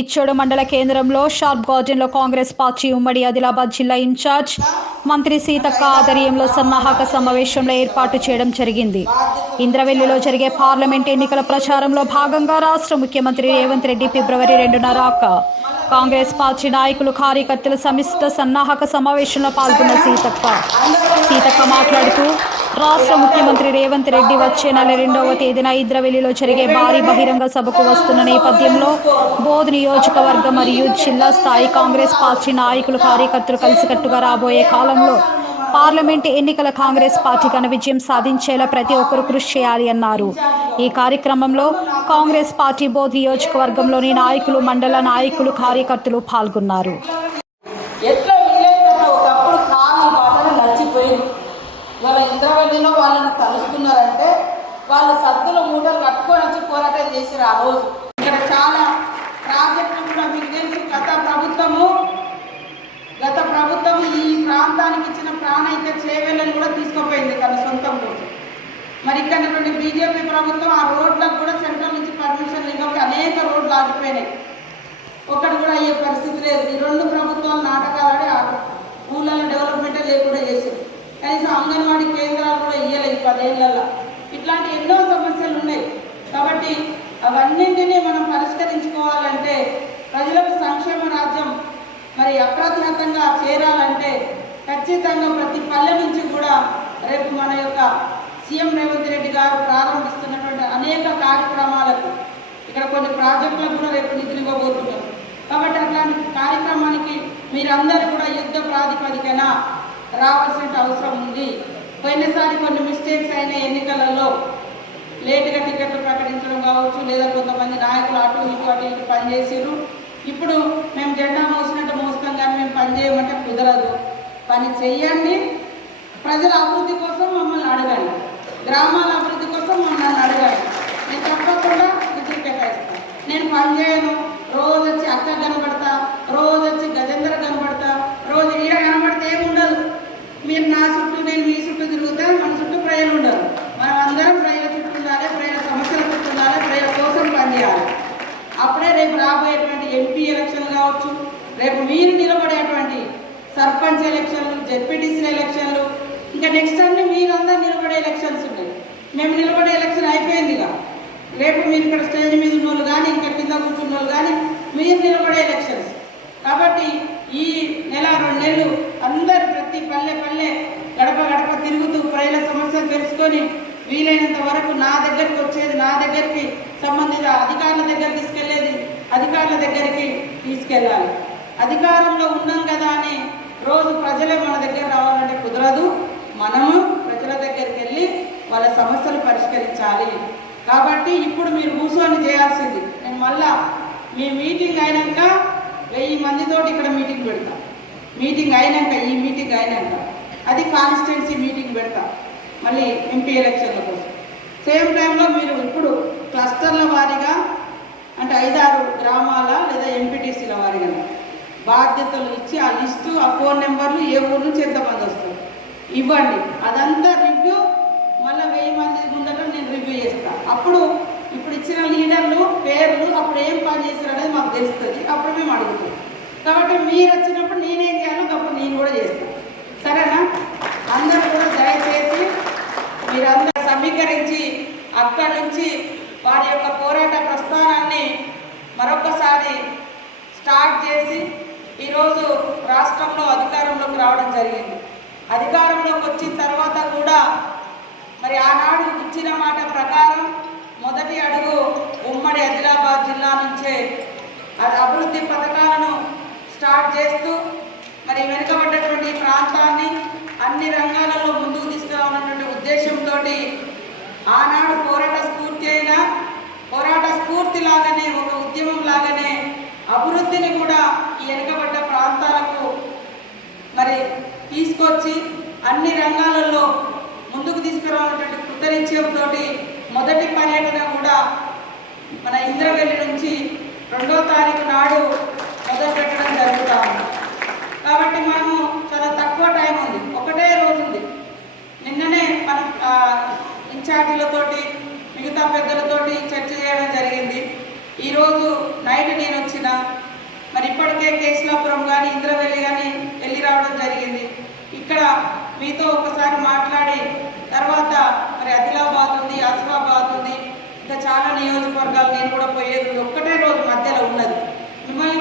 ఇచ్చోడు మండల కేంద్రంలో షార్ప్ గార్డెన్లో కాంగ్రెస్ పార్టీ ఉమ్మడి ఆదిలాబాద్ జిల్లా ఇన్ఛార్జ్ మంత్రి సీతక్క ఆధ్వర్యంలో సన్నాహక సమావేశంలో ఏర్పాటు చేయడం జరిగింది. ఇంద్రవెల్లిలో జరిగే పార్లమెంట్ ఎన్నికల ప్రచారంలో భాగంగా రాష్ట్ర ముఖ్యమంత్రి రేవంత్ రెడ్డి ఫిబ్రవరి రెండున కాంగ్రెస్ పార్టీ నాయకులు కార్యకర్తల సమిష్ట సన్నాహక సమావేశంలో పాల్గొన్న సీతక్క. సీతక్క మాట్లాడుతూ రాష్ట్ర ముఖ్యమంత్రి రేవంత్ రెడ్డి వచ్చే నెల రెండవ తేదీన ఇద్రవెల్లిలో జరిగే భారీ బహిరంగ సభకు వస్తున్న నేపథ్యంలో బోధ్ నియోజకవర్గం మరియు జిల్లా స్థాయి కాంగ్రెస్ పార్టీ నాయకులు కార్యకర్తలు కలిసికట్టుగా రాబోయే కాలంలో పార్లమెంట్ ఎన్నికల కాంగ్రెస్ పార్టీ ఘన విజయం సాధించేలా ప్రతి ఒక్కరూ కృషి చేయాలి అన్నారు. ఈ కార్యక్రమంలో కాంగ్రెస్ పార్టీ బోధ్ నియోజకవర్గంలోని నాయకులు మండల నాయకులు కార్యకర్తలు పాల్గొన్నారు. ఎట్లా వాళ్ళ ఇంద్రవల్లిలో వాళ్ళని కలుస్తున్నారంటే వాళ్ళు సద్దుల మూటలు కట్టుకొని వచ్చి పోరాటం చేసారు ఆ రోజు. ఇక్కడ చాలా ప్రాజెక్టులు కూడా మీకు తెలుసు. గత ప్రభుత్వము గత ప్రభుత్వం ఈ ప్రాంతానికి ఇచ్చిన ప్రాణైతే చేవేళ్ళని కూడా తీసుకుపోయింది తన సొంతం కోసం. మరి ఇక్కడ బీజేపీ ప్రభుత్వం ఆ రోడ్లకు కూడా సెంట్రల్ నుంచి పర్మిషన్ ఇవ్వక అనేక రోడ్లు ఆగిపోయినాయి. ఒక్కటి కూడా అయ్యే పరిస్థితి లేదు. ఈ రెండు ప్రభుత్వాలు నాటకాలని ఊళ్ళలో డెవలప్మెంటే లేకుండా చేసింది. కనీసం అంగన్వాడీ కేంద్రాలు కూడా ఇయ్యలేదు పదేళ్ళలో ఇట్లాంటి ఎన్నో సమస్యలు ఉన్నాయి కాబట్టి అవన్నింటినీ మనం పరిష్కరించుకోవాలంటే ప్రజలకు సంక్షేమ రాజ్యం మరి అప్రతిహతంగా చేరాలంటే ఖచ్చితంగా ప్రతి పల్లె నుంచి కూడా రేపు మన యొక్క సీఎం రేవంత్ రెడ్డి గారు ప్రారంభిస్తున్నటువంటి అనేక కార్యక్రమాలకు ఇక్కడ కొన్ని ప్రాజెక్టులకు కూడా రేపు నిధులు ఇవ్వబోతున్నాం కాబట్టి అట్లాంటి కార్యక్రమానికి మీరందరూ కూడా యుద్ధ ప్రాతిపదికన రావాల్సిన అవసరం ఉంది. పోయినసారి కొన్ని మిస్టేక్స్ అయిన ఎన్నికలలో లేటుగా టికెట్లు ప్రకటించడం కావచ్చు లేదా కొంతమంది నాయకులు అటు ఇటు అటు ఇటు పనిచేసారు ఇప్పుడు మేము జెండా మోసినట్టు మోస్తాం కానీ మేము పని చేయమంటే కుదరదు. పని చెయ్యండి. ప్రజల అభివృద్ధి కోసం మమ్మల్ని అడగండి. గ్రామాల అభివృద్ధి కోసం మమ్మల్ని అడగండి. నేను తప్పకుండా నిధులు కేటాయిస్తాను నేను పని చేయను రోజు వచ్చి అక్క కనబడతా రోజు వచ్చి గజేంద్ర కనబడతా రోజు ఈడ కనబడితే ఏముండదు మీరు నా చుట్టూ నేను మీ చుట్టూ తిరుగుతా మన చుట్టూ ప్రజలు ఉండరు మనం అందరం ప్రజల చుట్టూ ఉండాలి ప్రజల సమస్యల చుట్టూ ఉండాలి ప్రజల కోసం పనిచేయాలి అప్పుడే రేపు రాబోయేటువంటి ఎంపీ ఎలక్షన్ కావచ్చు రేపు మీరు నిలబడేటువంటి సర్పంచ్ ఎలక్షన్లు జెడ్పీటీసీల ఎలక్షన్లు. ఇంకా నెక్స్ట్ టైం మీరందరూ నిలబడే ఎలక్షన్స్ ఉన్నాయి. మేము నిలబడే ఎలక్షన్ అయిపోయింది ఇక. రేపు మీరు ఇక్కడ స్టేజ్ మీద ఉన్నోళ్ళు కానీ ఇంకా కింద కూర్చున్నోళ్ళు కానీ మీరు నిలబడే ఎలక్షన్స్ కాబట్టి ఈ నెల రెండు నెలలు అందరు ప్రతి పల్లె పల్లె గడప గడప తిరుగుతూ ప్రజల సమస్యలు తెలుసుకొని వీలైనంత వరకు నా దగ్గరికి వచ్చేది నా దగ్గరికి సంబంధిత అధికారుల దగ్గర తీసుకెళ్ళేది అధికారుల దగ్గరికి తీసుకెళ్ళాలి. అధికారంలో ఉన్నాం కదా అని రోజు ప్రజలే మన దగ్గర రావాలంటే కుదరదు. మనము ప్రజల దగ్గరికి వెళ్ళి వాళ్ళ సమస్యలు పరిష్కరించాలి. కాబట్టి ఇప్పుడు మీరు కూర్చొని చేయాల్సింది నేను మళ్ళా మీ మీటింగ్ అయినాక వెయ్యి మందితోటి ఇక్కడ మీటింగ్ పెడతా. మీటింగ్ అయినాక ఈ మీటింగ్ అయినాక. అది కాన్స్టిట్యున్సీ మీటింగ్ పెడతా. మళ్ళీ ఎంపీ ఎలక్షన్ల కోసం. సేమ్ టైంలో మీరు ఇప్పుడు క్లస్టర్ల వారీగా అంటే ఐదారు గ్రామాల లేదా ఎంపీటీసీల వారీగా బాధ్యతలు ఇచ్చి ఆ లిస్టు ఆ ఫోన్ నెంబర్లు ఏ ఊరు నుంచి ఎంతమంది వస్తారు. ఇవ్వండి. అదంతా రివ్యూ మళ్ళీ వెయ్యి మంది ముందట నేను రివ్యూ చేస్తాను అప్పుడు ఇప్పుడు ఇచ్చిన లీడర్లు పేర్లు అప్పుడు ఏం పని చేశారు అనేది మాకు తెలుస్తుంది. అప్పుడు మేము అడుగుతాం. కాబట్టి మీరు వచ్చినప్పుడు నేనేం చేయాలో అప్పుడు నేను కూడా చేస్తాను సరేనా? అందరూ కూడా దయచేసి మీరందరూ సమీకరించి అక్కడి నుంచి వారి యొక్క పోరాట ప్రస్థానాన్ని మరొకసారి స్టార్ట్ చేసి ఈరోజు రాష్ట్రంలో అధికారంలోకి రావడం జరిగింది. అధికారంలోకి వచ్చిన తర్వాత కూడా మరి ఆనాడు ఇచ్చిన మాట ప్రకారం మొదటి అడుగు ఉమ్మడి ఆదిలాబాద్ జిల్లా నుంచే అది అభివృద్ధి పథకాలను స్టార్ట్ చేస్తూ మరి వెనుకబడ్డటువంటి ప్రాంతాన్ని అన్ని రంగాలలో ముందుకు తీసుకురావాలన్నటువంటి ఉద్దేశంతో ఆనాడు పోరాట అన్ని రంగాలలో ముందుకు తీసుకురావాలన్నటువంటి కృతనిశ్చయంతో మొదటి పర్యటన కూడా మన ఇంద్రవెల్లి నుంచి రెండో తారీఖు నాడు మొదలు పెట్టడం జరుగుతా ఉంది. కాబట్టి మనము చాలా తక్కువ టైం ఉంది. ఒకటే రోజు ఉంది. నిన్ననే మన ఇన్ఛార్జీలతోటి మిగతా పెద్దలతోటి చర్చ చేయడం జరిగింది. ఈరోజు నైట్ నేను వచ్చిన మరి ఇప్పటికే కేశలాపురం కానీ ఇంద్రవెల్లి కానీ వెళ్ళి రావడం జరిగింది. ఇక్కడ మీతో ఒకసారి మాట్లాడి తర్వాత మరి ఆదిలాబాద్ ఉంది ఆసిఫాబాద్ ఉంది ఇంకా చాలా నియోజకవర్గాలు నేను కూడా పోయేది ఒక్కటి